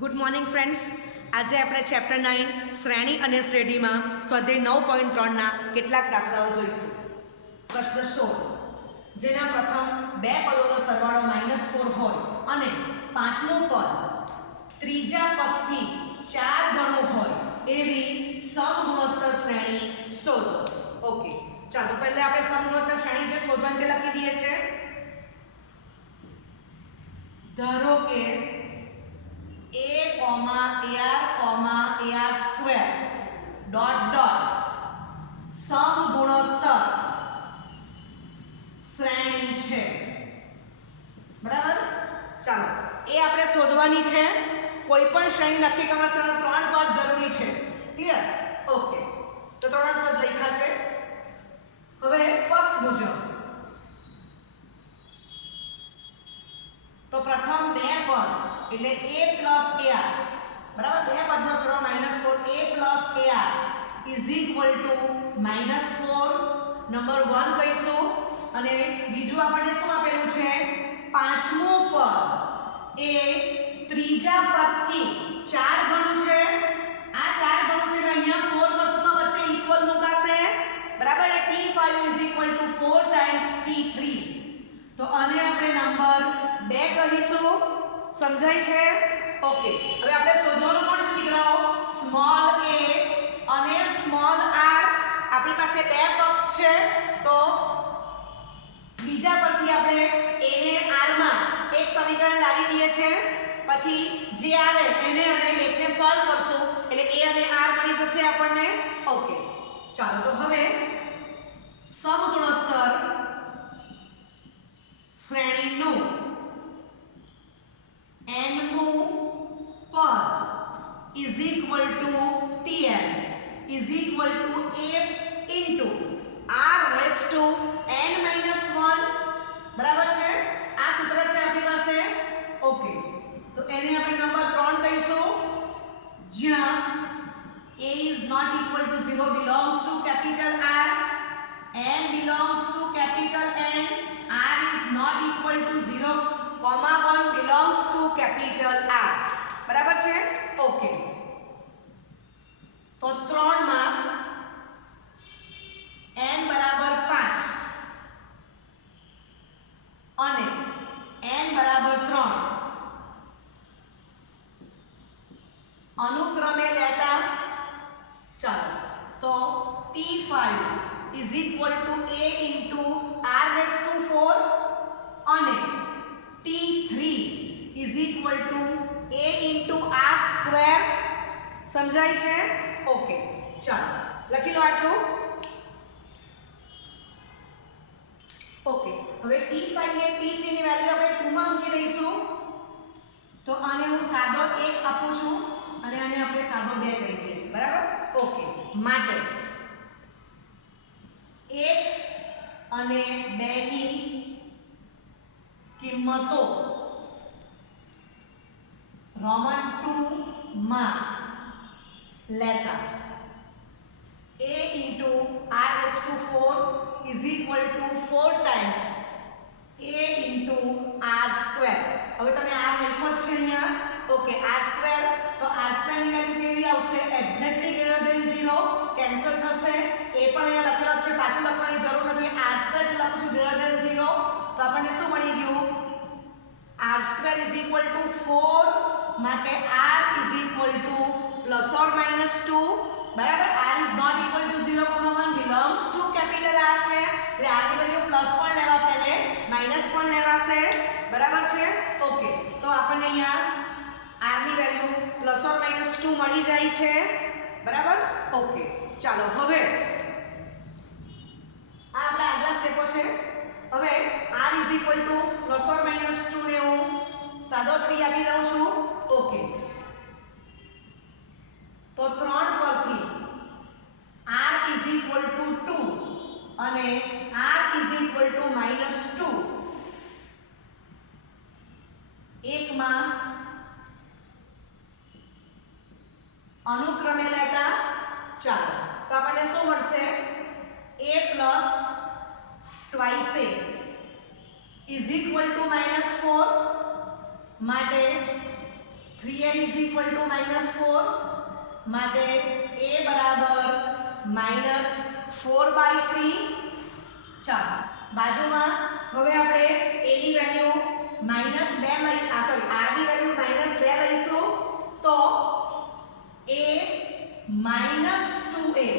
Good morning friends. આજે આપણે chapter 9 શ્રેણી અને શ્રેણીમાં સ્વાધ્યાય 9.3ના કેટલાક દાખલાઓ જોઈશું. પ્રશ્ન 16, જેના પ્રથમ બે પદોનો સરવાળો -4 હોય અને પાંચમું પદ ત્રીજા પદથી 4 ગણું હોય એવી સમગુણોત્તર શ્રેણી શોધો. ઓકે, ચાલો પહેલા આપણે સમગુણોત્તર શ્રેણી જે શોધવાની તે લખી દઈએ છીએ. ધારો કે a, ar, ar² સમગુણોત્તર શ્રેણી છે. બરાબર, ચાલો એ આપણે શોધવાની છે. કોઈ પણ શ્રેણી નક્કી કરવા માટે 3 પદ જરૂરી છે. ક્લિયર? ઓકે, તો 3 પદ લખ્યા છે. હવે પક્ષ મુજબ તો પ્રથમ બે પદ એટલે a પ્લસ ar, બરાબર, બે પદનો સરવાળો -4, a plus ar is equal two -4 number 1 કહીશું. અને બીજું આપણને શું આપેલું છે? પાંચમું પદ એ ત્રીજા પદથી 4 ગણું છે. આ 4 ગણું છે એટલે અહીંયા 4 કરશું તો વચ્ચે ઇક્વલ મુકાશે. બરાબર, એટલે t5 is equal two 4 times t3. તો આને આપણે નંબર 2 કહીશું. સમજાય છે? ઓકે, હવે આપણે શોધવાનું કોણ છે દીકરાઓ? સ્મોલ a અને સ્મોલ r. આપણી પાસે બે પક્ષ છે તો બીજા પરથી આપણે a ને r માં એક સમીકરણ લાવી દઈએ છે. પછી જે આવે એને અને એકને સોલ્વ કરશું એટલે a અને r મળી જશે આપણને. ઓકે, ચાલો તો હવે સમગુણોત્તર શ્રેણીનું nમું પદ is equal to tn is equal to a into r raise to n minus 1. બરાબર છે? આ સૂત્ર છે આપણી પાસે. ઓકે, તો એને આપણે નંબર 3 કહીશું. જ્યાં a is not equal to 0 belongs to capital R, n belongs to capital N, r is not equal to 0, 1 belongs to capital R. બરાબર છે? ઓકે, તો 3 માં n બરાબર 5 અને n બરાબર 3 અનુક્રમે લેતા ચાલો તો t5 is equal to a into r raised to 4 અને t3 is equal to a into r square. સમજાય છે? ઓકે, ચાલો લખી લો આટલું. ઓકે, હવે t5 ને t3 ની વેલ્યુ આપણે 2 માં મૂકી દઈશું. તો આને હું સાદો 1 આપું છું અને આને આપણે સાદો 2 કહી દઈએ છીએ. બરાબર? ઓકે, માટે 1 અને 2 ની કિંમતો રોમન 2 માં લેતા a into r raised to 4 is equal to 4 times a into r square. હવે તમે r લખો છે અહીંયા. ઓકે, r square, તો r square ની વેલ્યુ કેવી આવશે? Exactly greater than 0. કેન્સલ થશે. એ પણ અહીંયા લખેલો છે, પાછું લખવાની જરૂર નથી. r square જે લખું છું ગ્રેટર ધેન 0, તો આપણને શું મળી ગયું? r square is equal to 4 માટે r is equal to plus or minus 2. બરાબર, r is not equal to 0,1 belongs to capital R છે એટલે r ની વેલ્યુ પ્લસ પણ લેવાશે ને માઈનસ પણ લેવાશે. બરાબર છે? ઓકે, તો આપણને અહીંયા r ની વેલ્યુ પ્લસ ઓર માઈનસ 2 મળી જાય છે. બરાબર? ઓકે, ચાલો હવે આ આપણા આગલા સ્ટેપો છે. હવે r is equal to plus or minus 2 ને હું સાદો 3 આપી દઉં છું. ઓકે, તો 3 પરથી r is equal to 2 અને r is equal to -2 એક માં અનુક્રમે લેતા ચાલો તો આપણને શું મળશે? a plus twice a is equal to -4 માટે 3a is equal to -4 માટે a બરાબર -4/3. ચાલો બાજુમાં હવે આપણે a ની વેલ્યુ -2 લઈ સોરી r ની વેલ્યુ -2 લઈશું તો a -2a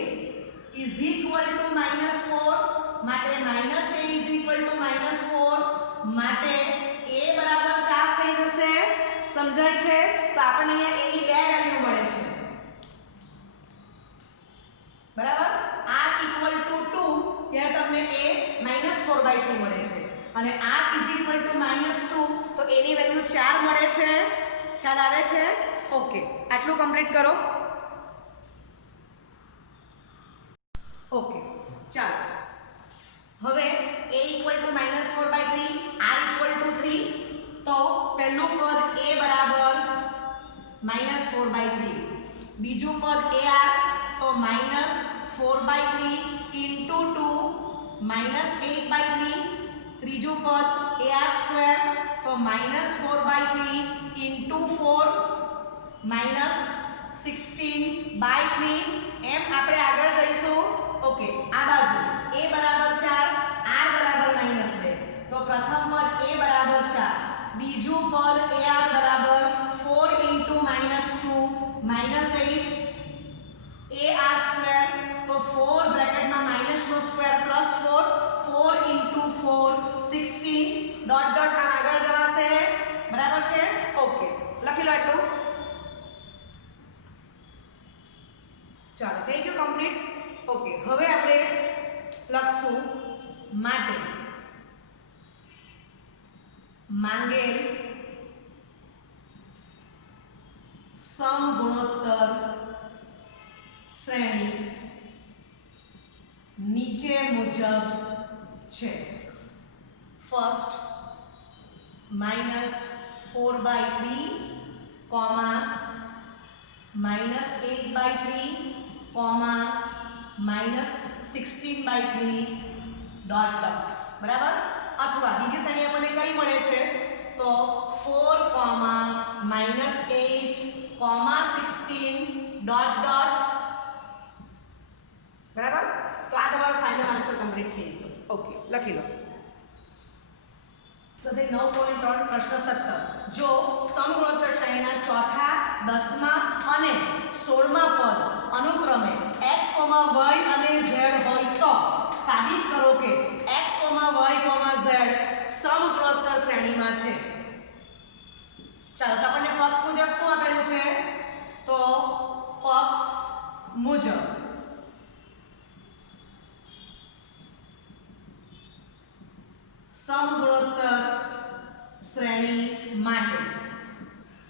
is equal to -4 માટે -a is equal to -4 માટે a બરાબર 4 થઈ જશે. સમજાય છે? તો આપણને અહીંયા a ની બે વેલ્યુ મળે છે. બરાબર? r equal to 2 ત્યારે તમને a -4/3 મળે છે અને r is equal to -2 તો a ની વેલ્યુ 4 મળે છે. ખ્યાલ આવે છે? ઓકે, આટલું કમ્પ્લીટ કરો. ઓકે, ચાલો હવે a equal to -4/3 r equal to 3 તો પહેલું પદ a બરાબર -4/3, બીજું પદ ar તો -4/3 into 2 -8/3, ત્રીજું પદ ar² તો -4/3 into 4 -16/3. એમ આપણે આગળ જઈશું. ઓકે, આ બાજુ a બરાબર 4 r બરાબર -2 તો પ્રથમ પદ a બરાબર 4, બીજું પદ ar બરાબર 4 into -2 -8 ar² તો 4 બ્રેકેટમાં માઈનસનો square plus 4 4 into 4 16 dot dot આમ આગળ જવાશે. બરાબર છે? ઓકે, લખી લો એટલું. ચાલો થઈ ગયું કમ્પ્લીટ. ઓકે, હવે આપણે લખશું માટે માંગેલ સમગુણોત્તર શ્રેણી નીચે મુજબ છે. First -4/3, -8/3, -16/3 dot dot. બરાબર? અથવા બીજી શ્રેણી આપણને કઈ મળે છે તો 4, -8, -16 ડોટ ડોટ. બરાબર? તો આ તમારો ફાઇનલ આન્સર કમ્પ્લીટ થઈ ગયો. ઓકે, લખી લો. સ્વાધ્યાય 9.3 પ્રશ્ન 17 જો સમગુણોત્તર શ્રેણીના ચોથા, 10મા અને 16મા પદ અનુક્રમે x, y અને z હોય તો સાબિત કરો કે x, y, z સમગુણોત્તર શ્રેણીમાં છે. ચાલો તો આપણને પક્ષ મુજબ શું આપેલું છે તો પક્ષ મુજબ સમગુણોત્તર શ્રેણી માટે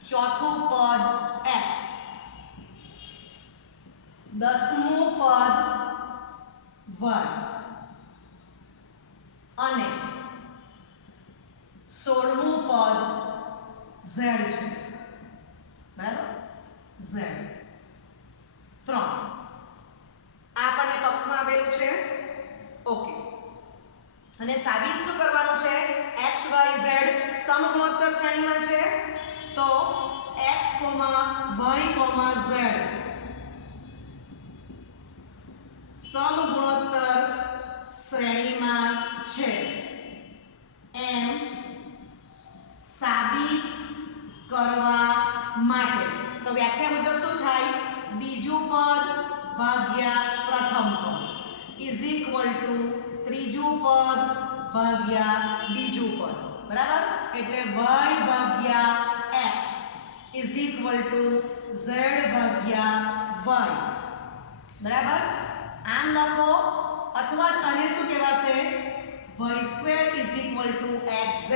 ચોથું પદ x, 10મું પદ y અને 16મું પદ z છે. બરાબર? z 3 આ આપણને પક્ષમાં આપેલું છે. ઓકે, અને સાબિત શું કરવાનું છે? x, y, z સમગુણોત્તર શ્રેણીમાં છે તો x, y, z સમગુણોત્તર શ્રેણીમાં છે એમ સાબિત કરવા માટે તો વ્યાખ્યા મુજબ શું થાય? બીજું પદ ભાગ્યા પ્રથમ પદ ઇઝ ઇક્વલ ટુ ત્રીજું પદ ભાગ્યા બીજું પદ. બરાબર? એટલે y ભાગ્યા x is equal to z ભાગ્યા y. બરાબર? આમ લખો અથવા જ આને શું કહેવાશે? y² is equal two xz.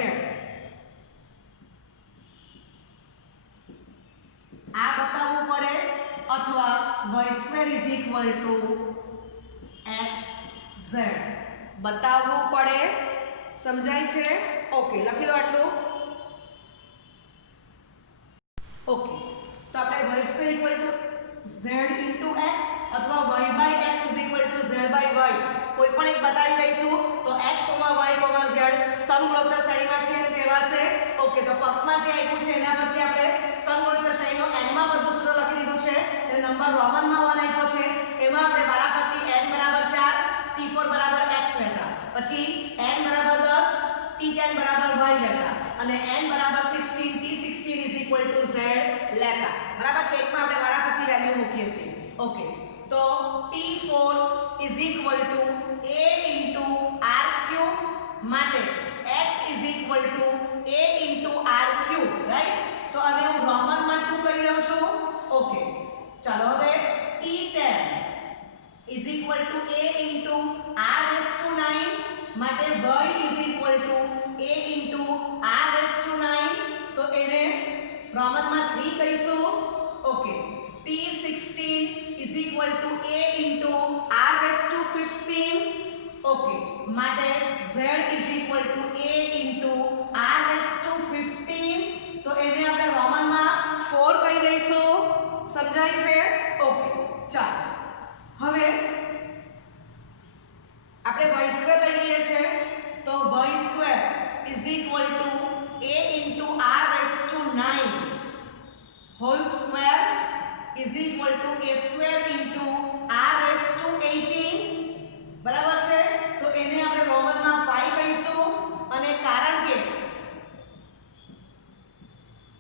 આ બતાવવું પડે અથવા y² is equal two xz બતાવવું પડે. સમજાય છે? ઓકે, લખી લો આટલું. ઓકે, તો આપણે y² equal to z into x અથવા y by x is equal to z by y કોઈ પણ એક બતાવી દઈશું તો x, y, z સમગુણોત્તર શ્રેણીમાં છે એમ કહેવાશે. ઓકે, તો પક્ષમાં જે આપ્યું છે એના પરથી આપણે સમગુણોત્તર માં બધું સૂત્ર લખી દીધું છે એટલે નંબર રોમનમાં 1 આપ્યો છે એમાં આપણે વારાફરતી n બરાબર 4 t4 બરાબર x લેતા પછી n બરાબર 10 t10 બરાબર y લેતા અને n બરાબર 16 t16 z લેતા બરાબર છે એકમાં આપણે વારાફરતી વેલ્યુ મૂકીએ છીએ ઓકે તો t4 a r³ માટે x a r³ રાઈટ તો આને હું રોમનમાં 2 કહી દઉં છું ઓકે ચાલો હવે t10 a r⁹ માટે y a r⁹ તો એને રોમનમાં 3 કહીશું okay t16 a r⁵ okay માટે z a r⁵ તો એને આપણે રોમનમાં 4 કહી દઈશું સમજાય છે ઓકે ચાલો હવે આપણે y² લઈ લઈએ છે તો y² a r⁹ whole square a² r⁸ બરાબર છે તો એને આપણે રોમનમાં 5 કહીશું અને કારણ કે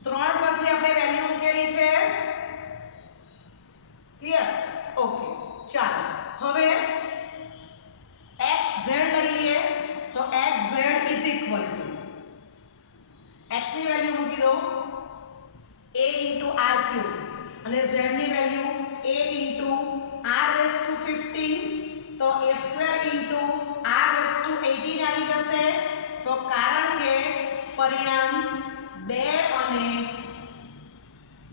3 પરથી આપણે વેલ્યુ મૂકેલી છે ક્લિયર ઓકે ચાલો હવે xz લઈ લઈએ તો xz x ની વેલ્યુ મૂકી દો a r³ અને z ની વેલ્યુ a r⁵ તો a² r⁸ આવી જશે તો કારણ કે પરિણામ 2 અને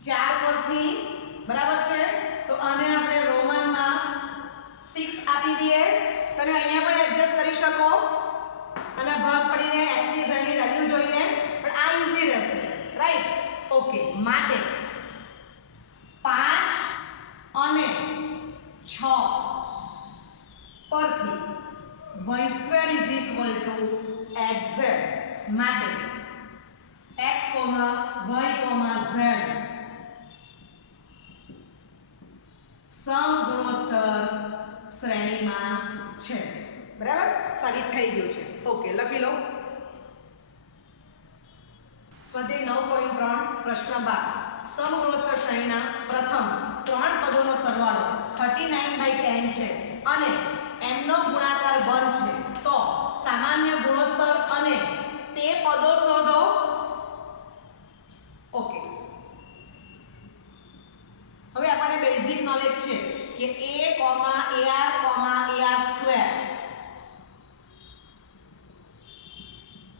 4 પરથી બરાબર છે તો આને આપણે રોમનમાં 6 આપી દઈએ તમે અહીંયા પણ એડજસ્ટ કરી શકો અને ભાગ પડીને x ની z ની વેલ્યુ જોઈને પણ આ ઈઝી રહેશે રાઈટ ઓકે માટે 5 અને 6 પરથી y² xz માટે x, y, z સમગુણોત્તર શ્રેણીમાં છે બરાબર સાબિત થઈ ગયું છે ઓકે લખી લો સ્વાધ્યાય 9.3 પ્રશ્ન 12 સમગુણોત્તર શ્રેણીના પ્રથમ 3 પદોનો સરવાળો 39/10 છે અને એમનો ગુણાકાર 1 છે તો સામાન્ય ગુણોત્તર અને તે પદો શોધો ઓકે હવે આપણને બેઝિક નોલેજ છે કે a, ar, ar²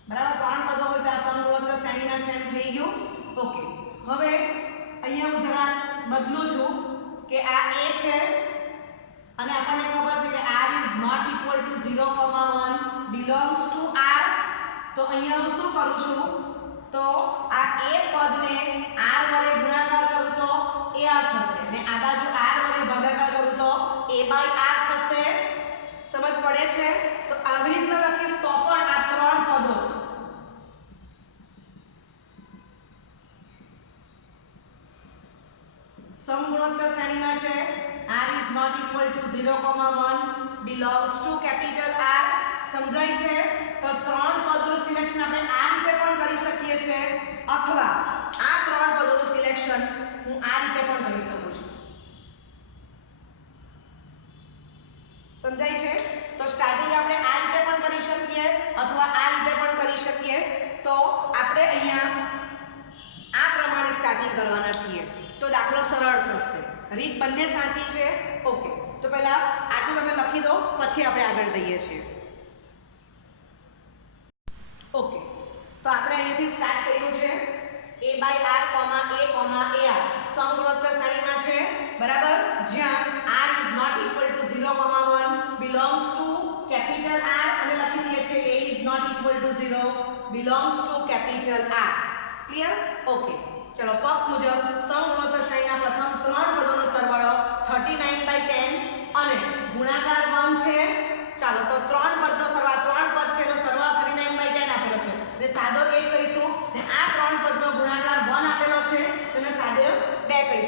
બરાબર 3 પદો હોય તો આ સમગુણોત્તર શ્રેણીના છે એમ થઈ ગયું ઓકે હવે અહીંયા હું જરા બદલું છું કે આ a છે અને આપણને ખબર છે કે r is not equal to 0,1 belongs to r તો અહીંયા હું શું કરું છું તો આ a પદને r વડે ગુણાકાર કરું તો ar થશે અને આ બાજુ r વડે ભાગાકાર કરું તો a/r થશે સમજ પડે છે તો આવી રીતના લખીશ તો પણ આ 3 પદો સમગુણોત્તર શ્રેણીમાં છે r is not equal to 0,1 belongs to capital R સમજાય છે તો 3 પદોનું સિલેક્શન આપણે આ રીતે પણ કરી શકીએ છીએ અથવા આ 3 પદોનું સિલેક્શન હું આ રીતે પણ કરી શકું છું સમજાય છે તો સ્ટાર્ટિંગ આપણે આ રીતે પણ કરી શકીએ અથવા આ રીતે પણ કરી શકીએ તો આપણે અહીંયા આ પ્રમાણે સ્ટાર્ટિંગ કરવાના છીએ તો દાખલો સરળ થશે રીત બંને સાચી છે ઓકે તો પહેલા આટલું તમે લખી દો પછી આપણે આગળ જઈએ છીએ ઓકે તો આપણે અહીંથી સ્ટાર્ટ કર્યું છે a/r, a,ar સમગુણોત્તર શ્રેણીમાં છે બરાબર જ્યાં r is not equal to 0,1 belongs to capital R અને લખી દઈએ છે a is not equal to 0 belongs to capital R clear okay ચલો પક્ષ મુજબ સમગુણોત્તર શ્રેણીના પ્રથમ 3 પદોનો સરવાળો 39/10 અને ગુણાકાર 1 છે ચાલો તો 3 પદનો સરવાળો 3 પદ છે એનો સરવાળો 39/10 આપેલો છે એટલે સાદો 1 કહીશું અને આ 3 પદનો ગુણાકાર 1 આપેલો છે તો એને સાદો 2 કહીશું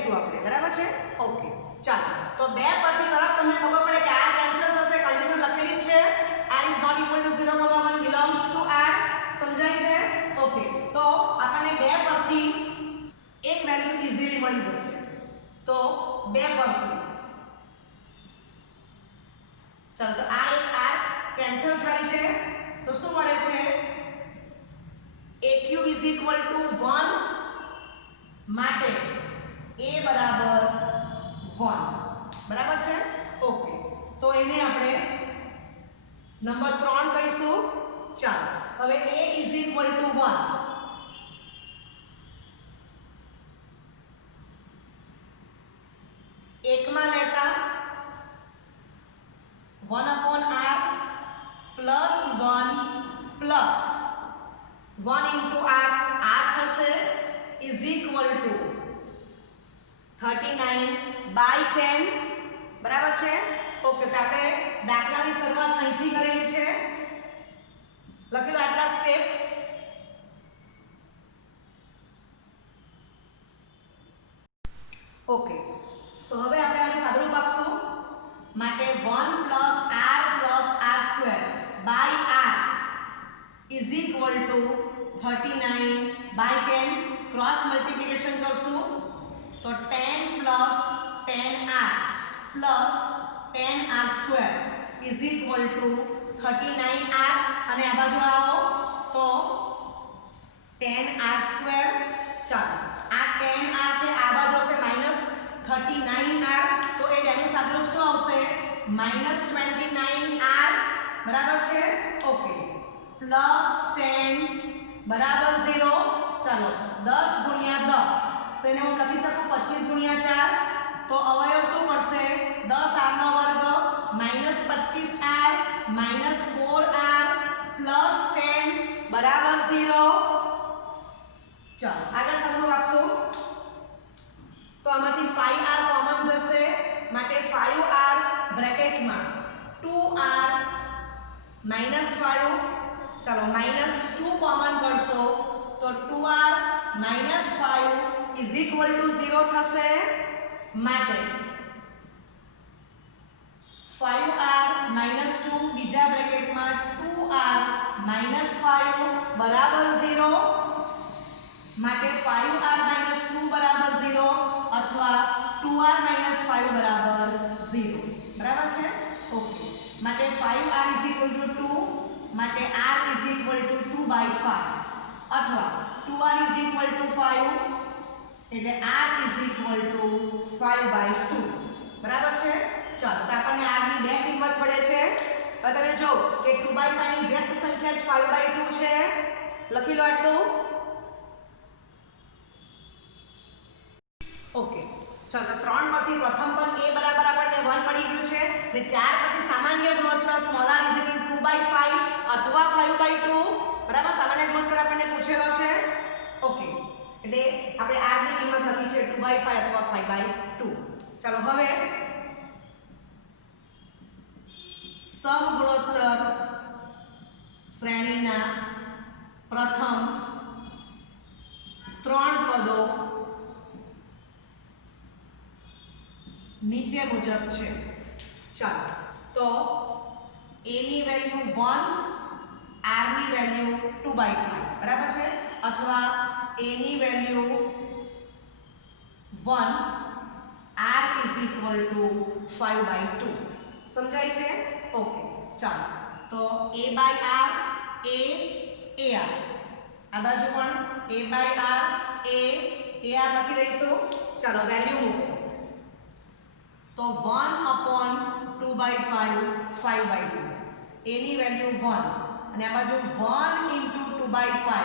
મળી જશે તો 2 પરથી ચાલો તો આ એક r કેન્સલ થાય છે તો શું મળે છે a cube is equal to 1 માટે a બરાબર 1 બરાબર છે ઓકે તો એને આપણે નંબર 3 કહીશું ચાલો હવે a is equal to 1 એકમાં લેતા 1 upon r plus 1 plus 1 into r થશે is equal to 39 by 10 બરાબર છે ઓકે તો આપણે દાખલાની શરૂઆત અહીંથી કરેલી છે લખી લો આટલા સ્ટેપ ઓકે તો હવે આપણે આનું સાદુરૂપ આપશું માટે 1 plus r square by r is equal to 39 by 10 cross multiplication करશું તો 10 plus 10r plus 10r square is equal to 39r અને આ બાજુ આવો તો 10r square ચાલો આ 10r છે આ બાજુ આવશે -39r તો એ બેનું સાદુરૂપ શું આવશે -29r બરાબર છે ઓકે +10 બરાબર 0 ચાલો 10 ગુણ્યા 10 તો એને હું લખી શકું 25 ગુણ્યા 4 તો અવયવ શું પડશે 10r નો વર્ગ -25r -4r +10 બરાબર 0 ચાલો આગળ સાદુરૂપ આપશું તો આમાંથી 5r કોમન જશે માટે 5r બ્રેકેટમાં 2r -5 ચાલો -2 કોમન કરશો તો 2r -5 is equal to 0 થશે માટે 5r -2 બીજા બ્રેકેટમાં 2r -5 બરાબર 0 માટે 5r -2 બરાબર 0 અથવા 2r -5 બરાબર 0 બરાબર છે ઓકે માટે 5r is equal to 2 માટે r is equal to 2/5 અથવા 2r is equal to 5 એટલે r is equal to 5/2 બરાબર છે ચાલો તો આપણને r ની બે કિંમત મળે છે હવે તમે જો કે 2/5 ની વ્યસ્ત સંખ્યા જ 5/2 છે લખી લો આટલું ઓકે ચાલો 3 પરથી પ્રથમ પદ a બરાબર આપણને 1 મળી ગયું છે ને 4 પરથી સામાન્ય ગુણોત્તર r is equal to 2/5 અથવા 5/2 બરાબર સામાન્ય ગુણોત્તર આપણને પૂછેલો છે ઓકે એટલે આપણે r ની કિંમત લખી છે 2/5 અથવા 5/2 ચાલો હવે સમગુણોત્તર શ્રેણીના પ્રથમ 3 પદો નીચે મુજબ છે ચાલો તો a ની વેલ્યુ 1 r ની વેલ્યુ 2/5 બરાબર છે અથવા a ની value 1 r is equal to 5/2 સમજાય છે ઓકે ચાલો તો a by r a r આ બાજુ પણ a by r a r લખી દઈશું ચાલો વેલ્યુ મૂકો તો 1 upon 2/5 5/2 a ની વેલ્યુ 1 અને આ બાજુ 1 into 2/5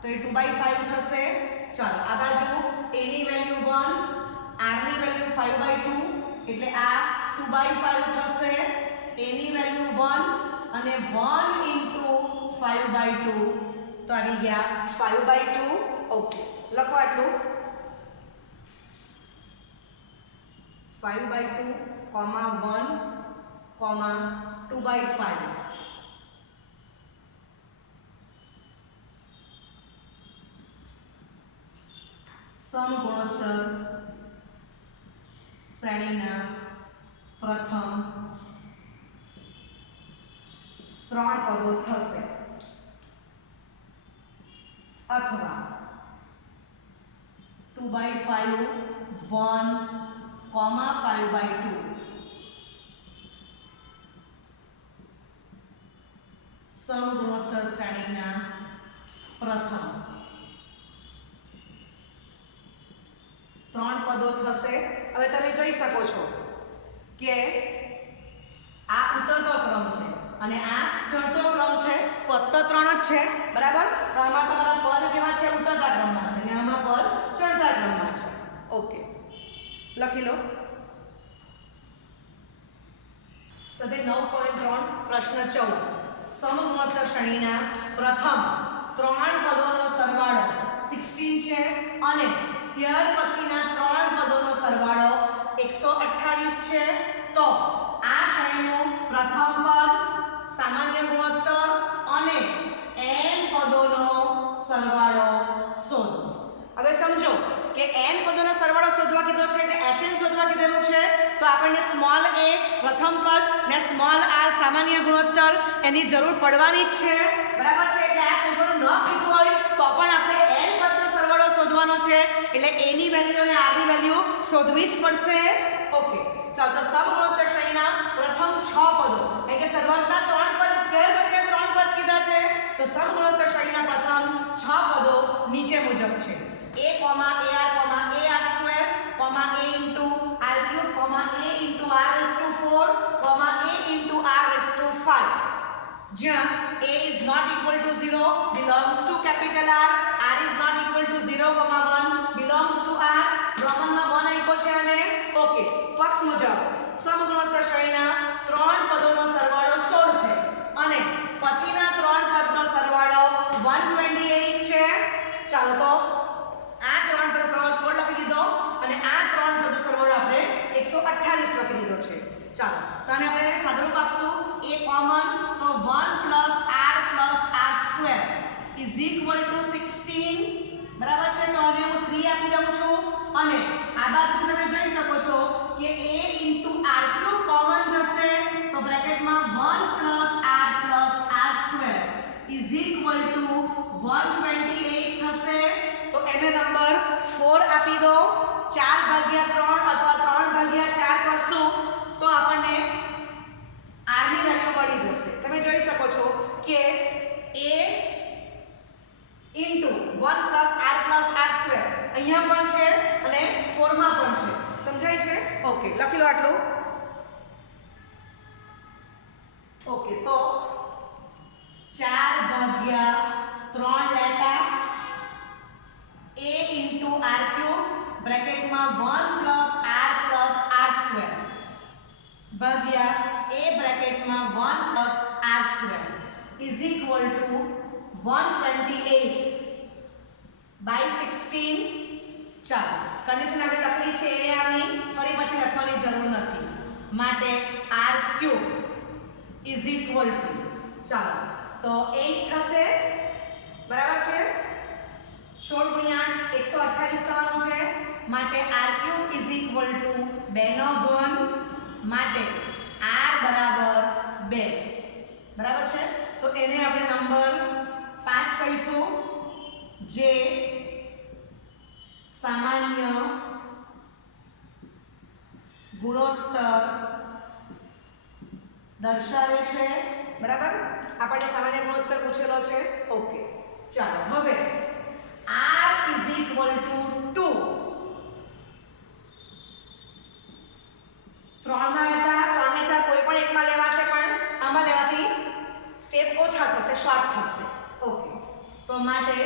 તો એ 2/5 થશે ચાલો આ બાજુ a ની વેલ્યુ 1 r ની વેલ્યુ 5/2 એટલે આ 2/5 થશે a ની વેલ્યુ 1 અને 1 into 5/2 તો આવી ગયા 5/2 ઓકે લખો આટલું 5/2, 1, 2/5 સમગુણોત્તર શ્રેણીના પ્રથમ 3 પદો થશે અથવા 2r 2/5 1, 5/2 સમગુણોત્તર શ્રેણીના પ્રથમ 3 પદો થશે. હવે તમે જોઈ શકો છો કે આ ઉતરતો ક્રમ છે અને આ ચડતો ક્રમ છે. પદ તો 3 જ છે બરાબર, પણ આમાં તમારા પદ કેવા છે? ઉતરતા ક્રમમાં છે અને આમાં પદ ચડતા ક્રમમાં છે. ઓકે, લખી લો. સ્વાધ્યાય 9.3 પ્રશ્ન 14. સમગુણોત્તર શ્રેણીના પ્રથમ 3 પદોનો સરવાળો 16 છે અને ત્યાર પછીના 3 પદોનો સરવાળો 128 છે. તો આ શ્રેણીનું પ્રથમ પદ, સામાન્ય ગુણોત્તર અને n પદોનો સરવાળો શોધો. હવે સમજો કે n પદોનો સરવાળો શોધવા કીધો છે એટલે Sn શોધવા કીધેલું છે. તો આપણને સ્મોલ a પ્રથમ પદ ને સ્મોલ r સામાન્ય ગુણોત્તર એની જરૂર પડવાની જ છે બરાબર છે. એટલે આ શોધવાનું ન કીધું હોય તો પણ આપણે n પદનો સરવાળો શોધવાનો છે એટલે a ની વેલ્યુ અને r ની વેલ્યુ શોધવી જ પડશે. ઓકે, ચાલો તો સમગુણોત્તર શ્રેણીના પ્રથમ 6 પદો એટલે કે શરૂઆતના 3 પદ ત્યાર પછી 3 પદ કીધા છે. તો સમગુણોત્તર શ્રેણીના પ્રથમ 6 પદો નીચે મુજબ છે: a, ar, ar², a into r³, a into r⁴, a into r⁵. જ્યાં a is not equal to 0 belongs to capital R is not equal to 0, 1 belongs to r. રોમનમાં 1 આપ્યો છે અને ઓકે, પક્ષ મુજબ સમગુણોત્તર શ્રેણીના 3 પદોનો સરવાળો 16 છે અને પછીના 3 પદનો સરવાળો 128 છે. ચાલો તો આ 3 પદનો સરવાળો 16 લખી દીધો અને આ 3 પદનો સરવાળો આપણે 128 લખી દીધો છે. ચાલો તો આને આપણે સાદુરૂપ આપશું. a કોમન તો 1 + r + r² is equal to 16 બરાબર છે. તો આને હું 3 આપી દઉં છું અને આ બાજુથી તમે જોઈ શકો છો કે a into r³ કોમન જશે તો બ્રેકેટમાં 1 + r + r² is equal to 128 થશે. તો એને નંબર 4 આપી દો. 4/3 અથવા 3/4 કરશું તો આપણને r ની વેલ્યુ મળી જશે. તમે જોઈ શકો છો કે a into 1 + r + r² અહીંયા પણ છે અને 4 માં પણ છે. સમજાય છે? ઓકે, લખી લો આટલું. ઓકે, તો 4/3 લેતા a into r³ બ્રેકેટમાં 1 + r + r² ભાગ્યા a બ્રેકેટમાં 1 + r² is equal to 128/16. ચાલો, કન્ડિશન આપણે લખેલી છે એને આની ફરી પછી લખવાની જરૂર નથી. માટે r³ is equal to, ચાલો તો 8 થશે બરાબર છે. 16 × 8 128 થવાનું છે. માટે r³ is equal to 2 નો ઘન માટે r બરાબર 2 બરાબર છે. તો એને આપણે નંબર 5 કહીશું જે સામાન્ય ગુણોત્તર દર્શાવે છે બરાબર. આપણે સામાન્ય ગુણોત્તર પૂછેલો છે. ઓકે, ચાલો હવે r is equal to 2. 3 માં હતા 3 ને 4 કોઈ પણ એકમાં લેવાશે પણ આમાં લેવાથી સ્ટેપ ઓછા થશે, શોર્ટ થશે. ઓકે, તો માટે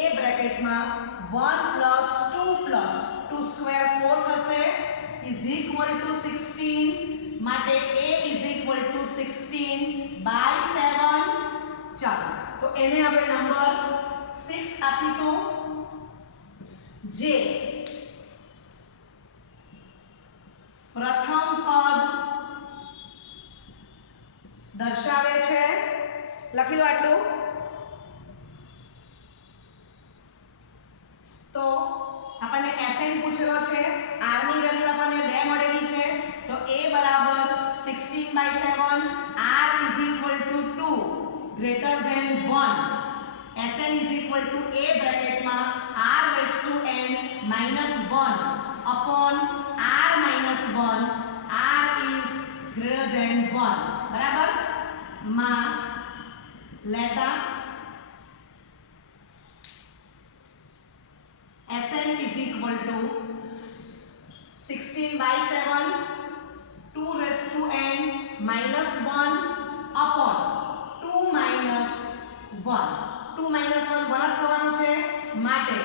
a બ્રેકેટમાં 1 + 2 + 2² 4 થશે is equal to 16. માટે a is equal to 16/7. ચાલો તો એને આપણે નંબર 6 આપીશું જે પ્રથમ પદ દર્શાવે છે. લખી લો આટલું. તો આપણને Sn પૂછેલો છે, r ની વેલ્યુ આપણને 2 મળેલી છે. તો a બરાબર 16/7, r is equal to 2 greater than 1. Sn is equal to a બ્રેકેટમાં r raised to to n -1 upon r -1, r is greater than 1 બરાબર માં લેતા Sn is equal to 16/7 2 raised to n -1 upon 2 - 1 2 - 1 બરાબર થવાનું છે માટે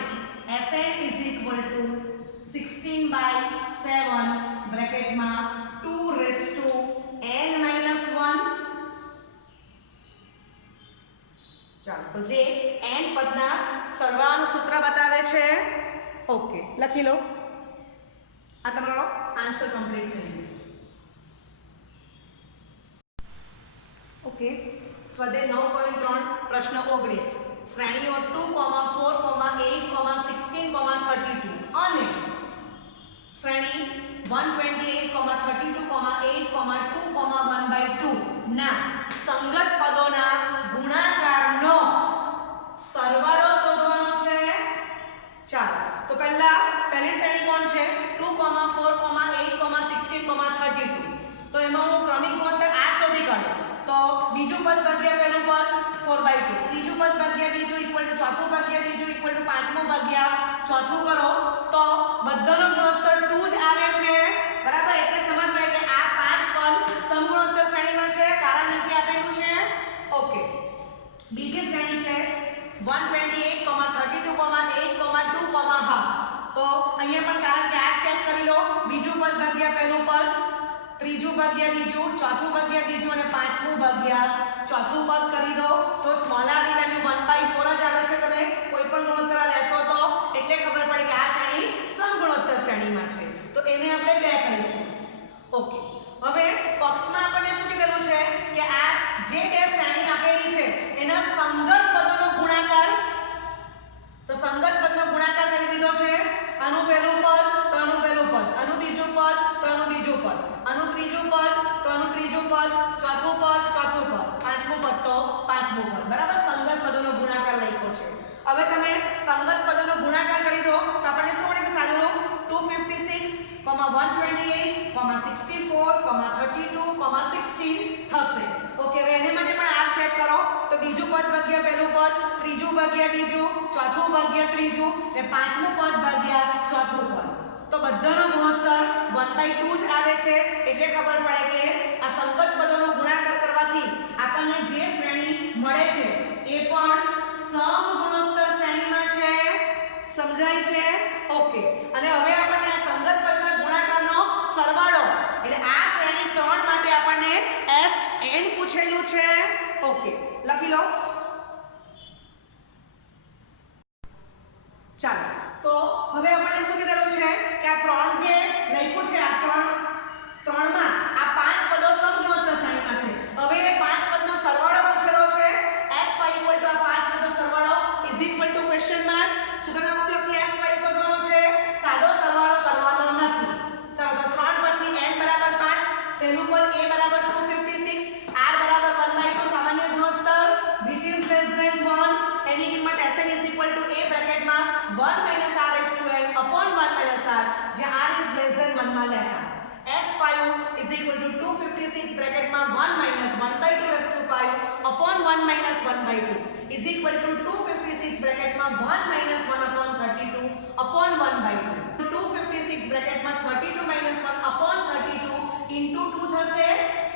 Sn is equal to 16/7 બ્રેકેટમાં 2 raised to n -1 ચાલો તો જે n પદના સરવાળાનું સૂત્ર બતાવે છે ઓકે લખી લો આ તમારો આન્સર કમ્પ્લીટ થઈ ગયો ઓકે સ્વાધ્યાય 9.3 પ્રશ્ન 19 શ્રેણીઓ 2, 4, 8, 16, 32 અને શ્રેણી 128, 32, 8, 2, 1/2 ના સંગત પદોના ગુણાકારનો સરવાળો શોધવાનો છે ચાલો તો પહેલી શ્રેણી કોણ છે 2, 4, 8, 16, 32 તો એમાં હું ક્રમિક ગુણોત્તર આ શોધી કાઢું તો બીજું પદ ભાગ્યા પહેલું પદ 4/2 ત્રીજું પદ ભાગ્યા બીજું ઇક્વલ ટુ ચોથું ભાગ્યા બીજું ઇક્વલ ટુ પાંચમું ભાગ્યા ચોથું કરો તો બધાનો ગુણોત્તર 2 જ આવે છે બરાબર એટલે સમજ પડે કે આ પાંચ પદ સમગુણોત્તર શ્રેણીમાં છે કારણ નીચે આપેલું છે ઓકે બીજી શ્રેણી છે 128, 32, 8, 2, half તો અહીંયા પણ કારણ કે આ ચેક કરી લો બીજું પદ ભાગ્યા પહેલું પદ ત્રીજું ભાગ્યા બીજું ચોથું ભાગ્યા ત્રીજું અને પાંચમું ભાગ્યા ચોથું પદ કરી દો તો સ્મોલ r ની વેલ્યુ 1/4 જ આવે છે તમે કોઈ પણ ગુણોત્તર લેશો તો એટલે ખબર પડે કે આ શ્રેણી સમગુણોત્તર શ્રેણીમાં છે તો એને આપણે 2 કહીશું ઓકે હવે પક્ષમાં આપણને શું કીધેલું છે કે આ જે બે શ્રેણી આપેલી છે એના સંગત પદોનો ગુણાકાર તો સંગત પદનો ગુણાકાર કરી દીધો છે આનું પહેલું પદ તો આનું પહેલું પદ આનું બીજું પદ તો આનું બીજું પદ આનું ત્રીજું પદ તો આનું ત્રીજું પદ ચોથું પદ પાંચમું પદ તો પાંચમું પદ બરાબર સંગત પદોનો ગુણાકાર લખ્યો છે હવે તમે સંગત પદોનો ગુણાકાર કરી દો તો આપણને શું મળે છે સાદું રૂપ 256, 128, 64, 32, 16 થશે ઓકે હવે એને માટે પણ આ ચેક કરો તો બીજું પદ ભાગ્યા પહેલું પદ ત્રીજું ભાગ્યા બીજું ચોથું ભાગ્યા ત્રીજું ને પાંચમું પદ ભાગ્યા ચોથું પદ તો બધાનો ગુણોત્તર 1/2 જ આવે છે એટલે ખબર પડે કે આ સંગત પદોનો ગુણાકાર કરવાથી આપણને જે શ્રેણી મળે છે એ પણ સમગુણોત્તર શ્રેણીમાં છે સમજાય છે ઓકે અને હવે આપણને આ સંગત પદના ગુણાકારનો સરવાળો એટલે આ શ્રેણી 3 માટે આપણને Sn પૂછેલું છે ઓકે લખી લો ચાલો તો હવે આપણને શું કીધેલું છે કે આ 3 જે લખ્યું છે આ 3 માં આ 5 પદો સમગુણોત્તર શ્રેણીમાં છે હવે એ 5 પદનો સરવાળો પૂછેલો છે S5 = આ 5 પદનો સરવાળો question mark સૂત્રના ઉપયોગથી S5 શોધવાનો છે સાદો સરવાળો કરવાનો નથી ચાલો તો 3 પરથી n બરાબર 5 પહેલું પદ a બરાબર 256 r બરાબર 1/2 સામાન્ય ગુણોત્તર which is less than 1 એની કિંમત Sn is equal to a બ્રેકેટમાં 1 - r raised to n upon 1 - r જ્યાં r is less than 1 માં લેતા S5 is equal to 256 બ્રેકેટમાં 1 - 1/2 raised to 5 upon 1 - 1/2 is equal to 256 બ્રેકેટમાં 1 - 1 upon 32 upon 1/2 256 બ્રેકેટમાં 32 - 1 upon 32 into 2 થશે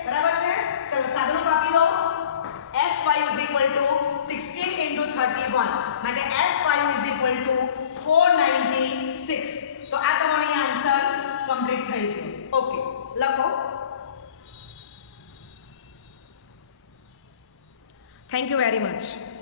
બરાબર છે ચલો સાદુરૂપ આપી દો S5 is equal to 16 into 31 માટે S5 is equal to 496 તો આ તમારો અહીંયા આન્સર કમ્પ્લીટ થઈ ગયો ઓકે લખો થેન્ક યુ વેરી મચ